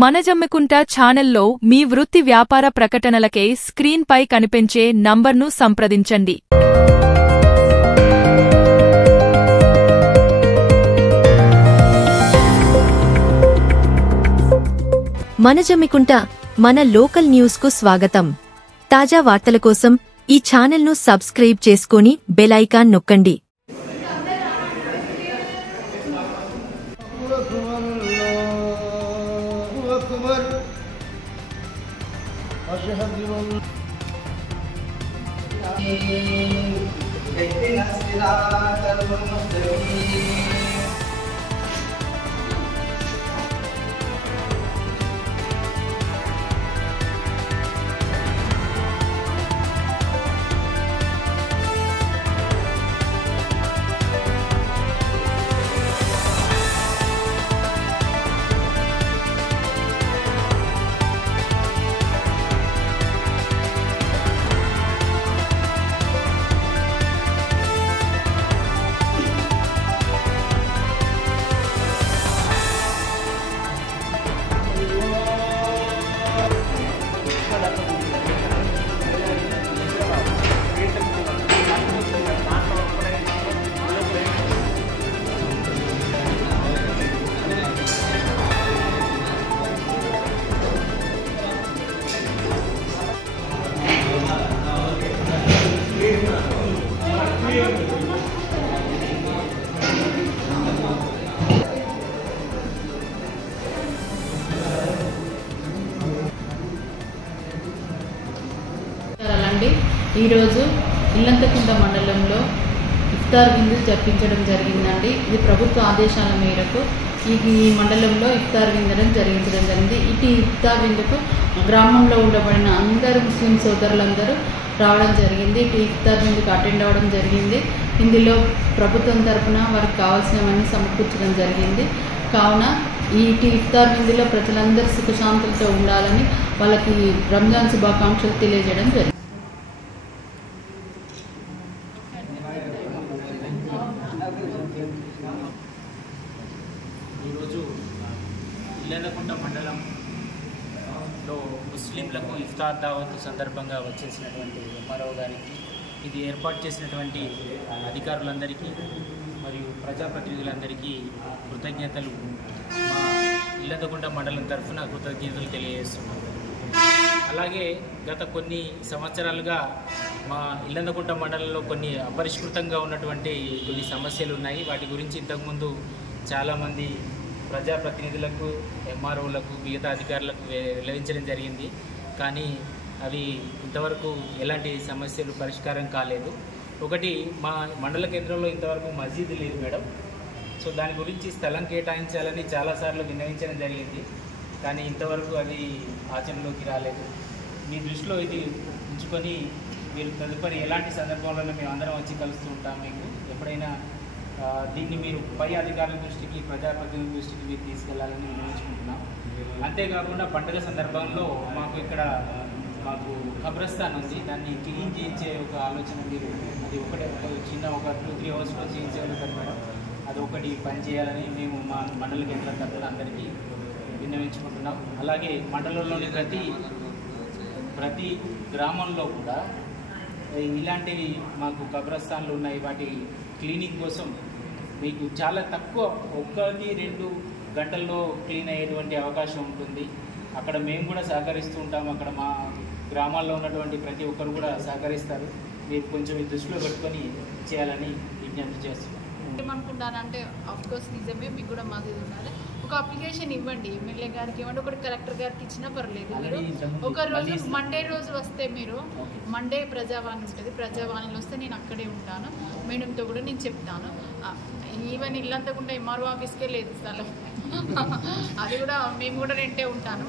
మనజమ్మికుంట ఛానల్లో మీ వృత్తి వ్యాపార ప్రకటనలకే స్క్రీన్పై కనిపించే నంబర్ను సంప్రదించండి. మనజమ్మికుంట మన లోకల్ న్యూస్కు స్వాగతం. తాజా వార్తల కోసం ఈ ఛానల్ను సబ్స్క్రైబ్ చేసుకుని బెల్ ఐకాన్ నొక్కండి. ఈరోజు ఇల్లంతకుంట మండలంలో ఇఫ్తార్ విందు జరిపించడం జరిగిందండి. ఇది ప్రభుత్వ ఆదేశాల మేరకు ఈ మండలంలో ఇఫ్తార్ విందడం జరిగింది. ఇటు ఇఫ్తార్ విందుకు గ్రామంలో ఉండబడిన అందరు ముస్లిం సోదరులందరూ రావడం జరిగింది. ఇటు ఇఫ్తార్ విందుకు అటెండ్ అవ్వడం జరిగింది. ఇందులో ప్రభుత్వం తరఫున వారికి కావాల్సినవన్నీ సమకూర్చడం జరిగింది. కావున ఇటు ఇఫ్తార్ విందులో ప్రజలందరూ సుఖశాంతులతో ఉండాలని వాళ్ళకి రంజాన్ శుభాకాంక్షలు తెలియజేయడం జరిగింది. ఈరోజు ఇల్లంతకుంట మండలంలో ముస్లింలకు ఇఫ్తార్ దావత్ సందర్భంగా వచ్చేసినటువంటి ఎంఆర్ఓ గారికి, ఇది ఏర్పాటు చేసినటువంటి అధికారులందరికీ మరియు ప్రజాప్రతినిధులందరికీ కృతజ్ఞతలు, మా ఇల్లంతకుంట మండలం తరఫున కృతజ్ఞతలు తెలియజేస్తున్నాం. అలాగే గత కొన్ని సంవత్సరాలుగా మా ఇల్లంతకుంట మండలంలో కొన్ని అపరిష్కృతంగా ఉన్నటువంటి కొన్ని సమస్యలు ఉన్నాయి. వాటి గురించి ఇంతకుముందు చాలామంది ప్రజాప్రతినిధులకు, ఎంఆర్ఓలకు, మిగతా అధికారులకు వెల్లడించడం జరిగింది. కానీ అవి ఇంతవరకు ఎలాంటి సమస్యలు పరిష్కారం కాలేదు. ఒకటి, మా మండల కేంద్రంలో ఇంతవరకు మస్జిద్ లేదు మేడం. సో దాని గురించి స్థలం కేటాయించాలని చాలాసార్లు విన్నవించడం జరిగింది. కానీ ఇంతవరకు అది ఆచరణలోకి రాలేదు. మీ దృష్టిలో ఇది ఉంచుకొని మీరు తదుపరి ఎలాంటి సందర్భంలో మేము అందరం వచ్చి కలుస్తూ ఉంటాం. మీకు ఎప్పుడైనా దీన్ని మీరు పై అధికారుల దృష్టికి, ప్రజాప్రతినిధుల దృష్టికి మీరు తీసుకెళ్లాలని నిర్ణయించుకుంటున్నాం. అంతేకాకుండా పండుగ సందర్భంలో మాకు ఇక్కడ ఖబ్రస్థాన్ ఉంది, దాన్ని క్లీన్ చేయించే ఒక ఆలోచన మీరు, అది ఒకటే చిన్న ఒక 2-3 అవర్స్లో చేయించగలుగుతారు మేడం. అది ఒకటి పని చేయాలని మేము మా మండల కేంద్ర తరఫున అందరికీ విన్నవించుకుంటున్నాం. అలాగే మండలంలోని ప్రతి గ్రామంలో కూడా ఇలాంటివి మాకు ఖబ్రస్థాన్లు ఉన్నాయి. వాటి క్లీనింగ్ కోసం మీకు చాలా తక్కువ 1-2 గంటల్లో క్లీన్ అయ్యేటువంటి అవకాశం ఉంటుంది. అక్కడ మేము కూడా సహకరిస్తూ ఉంటాం. అక్కడ మా గ్రామాల్లో ఉన్నటువంటి ప్రతి ఒక్కరు కూడా సహకరిస్తారు. మీరు కొంచెం దృష్టిలో పెట్టుకొని చేయాలని విజ్ఞప్తి చేస్తున్నాం. ఏమనుకుంటానంటే ఆఫ్కోర్స్ నిజమే, మీకు కూడా మద్దతు ఉండాలి. ఒక అప్లికేషన్ ఇవ్వండి, ఎమ్మెల్యే గారికి ఇవ్వండి, ఒకటి కలెక్టర్ గారికి ఇచ్చినా పర్లేదు. మీరు ఒక రోజు మండే రోజు వస్తే, మీరు మండే ప్రజావాణి ఉంటుంది, ప్రజావాణిలో వస్తే నేను అక్కడే ఉంటాను. మేడంతో కూడా నేను చెప్తాను. ఈవెన్ ఇల్లంతకుంట ఎంఆర్ఓ ఆఫీస్కే లేదు స్థలం, అది కూడా మేము కూడా రెంటే ఉంటాను.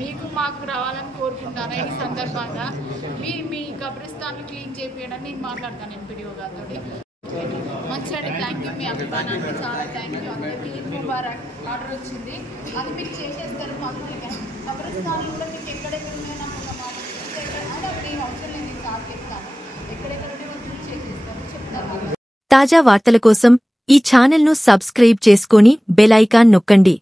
మీకు మాకు రావాలని కోరుకుంటాను. ఈ సందర్భంగా మీ కబ్రిస్తాన్ని క్లీన్ చేయించడానికి నేను మాట్లాడతాను ఎంపీడీఓ గారితో. మంచిగా థ్యాంక్ యూ, మీ అభిమానానికి చాలా థ్యాంక్ యూ. అందరికీ ముబారక్ ఆర్డర్ వచ్చింది, అది మీకు చేసేస్తారు. కబ్రిస్తాన్లు కూడా మీకు ఎక్కడెక్కడ ఉన్నాయో నాకు ఒక మాట అప్పుడు ఈ అవసరం నేను స్టార్ట్ చెప్తాను. ఎక్కడెక్కడ చేసేస్తారు చెప్తాను. తాజా వార్తల కోసం ఈ ఛానల్ను సబ్స్క్రైబ్ చేసుకుని బెల్ ఐకాన్ నొక్కండి.